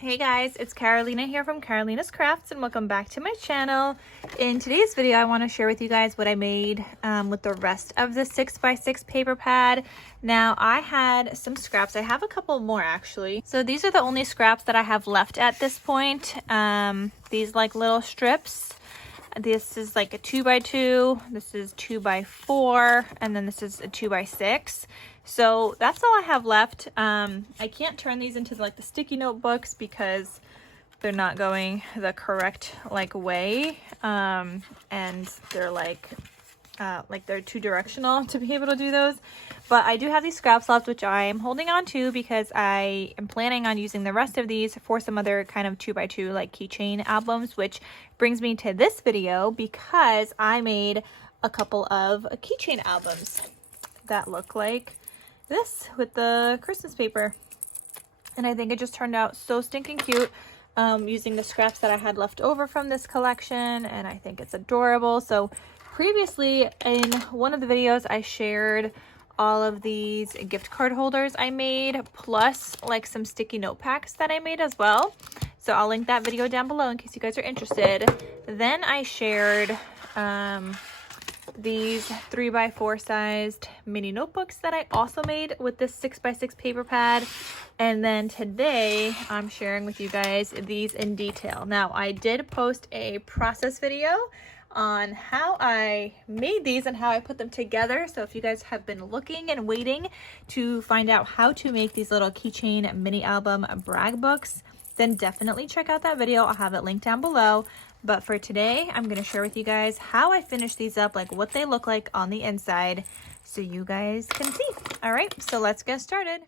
Hey guys, it's Carolina here from KarolinasKrafts and welcome back to my channel. In today's video, I want to share with you guys what I made with the rest of the 6x6 paper pad. Now, I had some scraps. I have a couple more actually. So these are the only scraps that I have left at this point. These like little strips. This is like a 2x2, this is 2x4, and then this is a 2x6. So that's all I have left. I can't turn these into like the sticky notebooks because they're not going the correct like way, and they're like they're too directional to be able to do those. But I do have these scraps left, which I am holding on to because I am planning on using the rest of these for some other kind of 2x2 like keychain albums, which brings me to this video because I made a couple of keychain albums that look like this with the Christmas paper. And I think it just turned out so stinking cute using the scraps that I had left over from this collection, and I think it's adorable. So previously in one of the videos I shared all of these gift card holders I made, plus like some sticky note packs that I made as well. So I'll link that video down below in case you guys are interested. Then I shared these 3x4 sized mini notebooks that I also made with this 6x6 paper pad. And then today I'm sharing with you guys these in detail. Now, I did post a process video on how I made these and how I put them together. So if you guys have been looking and waiting to find out how to make these little keychain mini album brag books, then definitely check out that video. I'll have it linked down below. But for today, I'm going to share with you guys how I finished these up, like what they look like on the inside, so you guys can see. All right, so let's get started.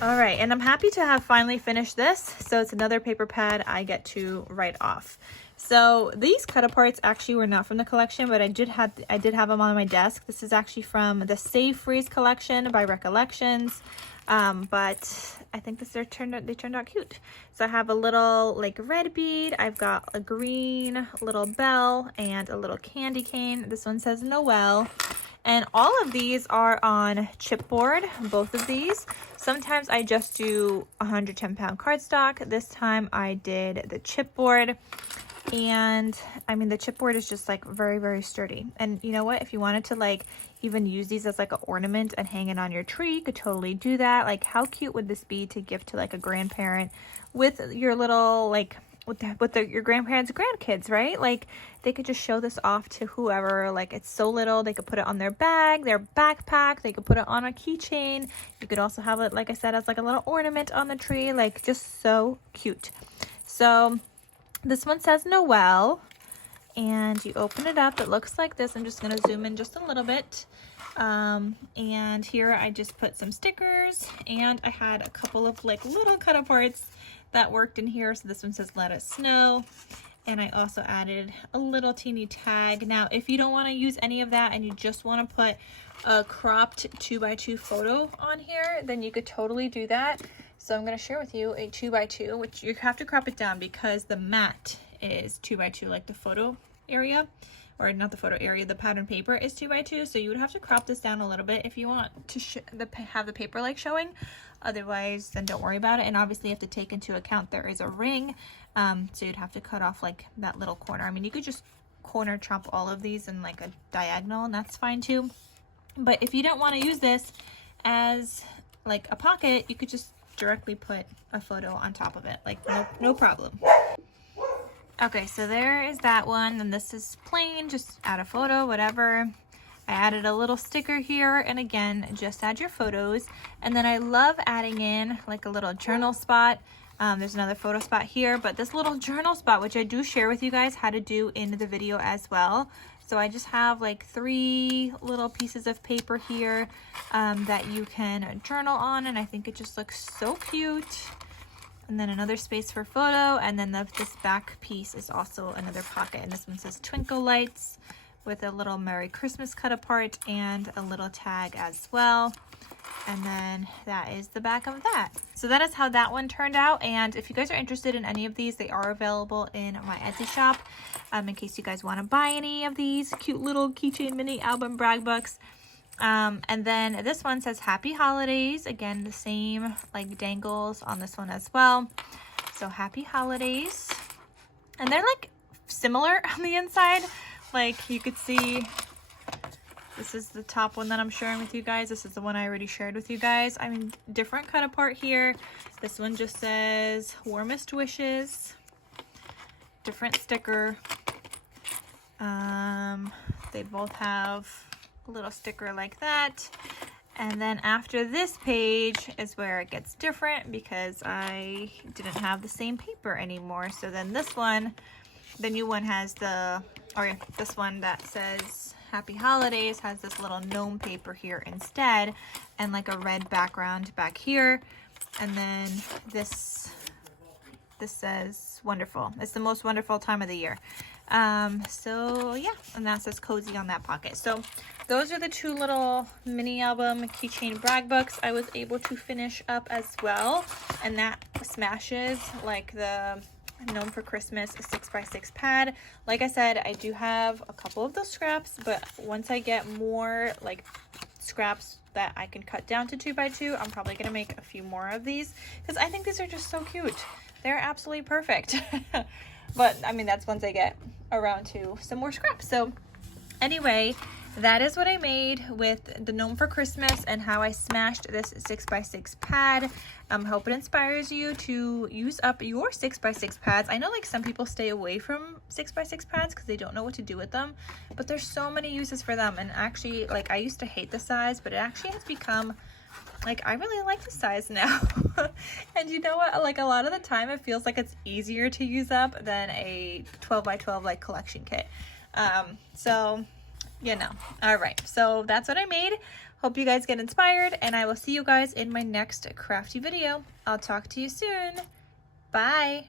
All right, and I'm happy to have finally finished this. So it's another paper pad I get to write off. So these cut aparts actually were not from the collection, but I did have them on my desk. This is actually from the Save Freeze collection by Recollections. But I think they turned out cute. So I have a little like red bead. I've got a green little bell and a little candy cane. This one says Noel. And all of these are on chipboard, both of these. Sometimes I just do 110-pound cardstock. This time I did the chipboard. And I mean, the chipboard is just like very, very sturdy. And you know what? If you wanted to like even use these as like an ornament and hang it on your tree, you could totally do that. Like, how cute would this be to gift to like a grandparent with your little like your grandparents' grandkids, right? Like, they could just show this off to whoever. Like, it's so little, they could put it on their bag, their backpack, they could put it on a keychain. You could also have it, like I said, as like a little ornament on the tree. Like, just so cute. So this one says Noel, and you open it up, it looks like this. I'm just going to zoom in just a little bit. And here I just put some stickers, and I had a couple of like little cut aparts that worked in here. So this one says Let It Snow, and I also added a little teeny tag. Now, if you don't want to use any of that and you just want to put a cropped 2x2 photo on here, then you could totally do that. So I'm going to share with you a 2x2, which you have to crop it down because the mat is 2x2, like the photo area, or not the photo area, the pattern paper is 2x2. So you would have to crop this down a little bit if you want to have the paper like showing. Otherwise, then don't worry about it. And obviously you have to take into account there is a ring. So you'd have to cut off like that little corner. I mean, you could just corner chop all of these in like a diagonal, and that's fine too. But if you don't want to use this as like a pocket, you could just directly put a photo on top of it, like no problem. Okay, so there is that one, and this is plain, just add a photo, whatever. I added a little sticker here, and again, just add your photos. And then I love adding in like a little journal spot. There's another photo spot here, but this little journal spot, which I do share with you guys how to do in the video as well. So I just have like 3 little pieces of paper here that you can journal on, and I think it just looks so cute. And then another space for photo, and then this back piece is also another pocket, and this one says Twinkle Lights with a little Merry Christmas cut apart and a little tag as well. And then that is the back of that. So that is how that one turned out. And if you guys are interested in any of these, they are available in my Etsy shop. In case you guys want to buy any of these cute little keychain mini album brag books. And then this one says Happy Holidays. Again, the same like dangles on this one as well. So Happy Holidays. And they're like similar on the inside. Like you could see, this is the top one that I'm sharing with you guys. This is the one I already shared with you guys. I mean, different cut apart here. This one just says warmest wishes. Different sticker. They both have a little sticker like that. And then after this page is where it gets different because I didn't have the same paper anymore. So then this one, the new one has this one that says Happy Holidays has this little gnome paper here instead, and like a red background back here. And then this says wonderful. It's the most wonderful time of the year. So yeah, and that says cozy on that pocket. So those are the two little mini album keychain brag books I was able to finish up as well. And that smashes like the Gnome for Christmas 6x6 pad. Like I said, I do have a couple of those scraps, but once I get more like scraps that I can cut down to 2x2, I'm probably gonna make a few more of these because I think these are just so cute. They're absolutely perfect. But I mean, that's once I get around to some more scraps. So anyway, that is what I made with the Gnome for Christmas and how I smashed this 6x6 pad. Hope it inspires you to use up your 6x6 pads. I know like some people stay away from 6x6 pads because they don't know what to do with them, but there's so many uses for them. And actually, like I used to hate the size, but it actually has become like I really like the size now. And you know what, like a lot of the time it feels like it's easier to use up than a 12x12 like collection kit. So you know, all right, so that's what I made. Hope you guys get inspired, and I will see you guys in my next crafty video. I'll talk to you soon. Bye.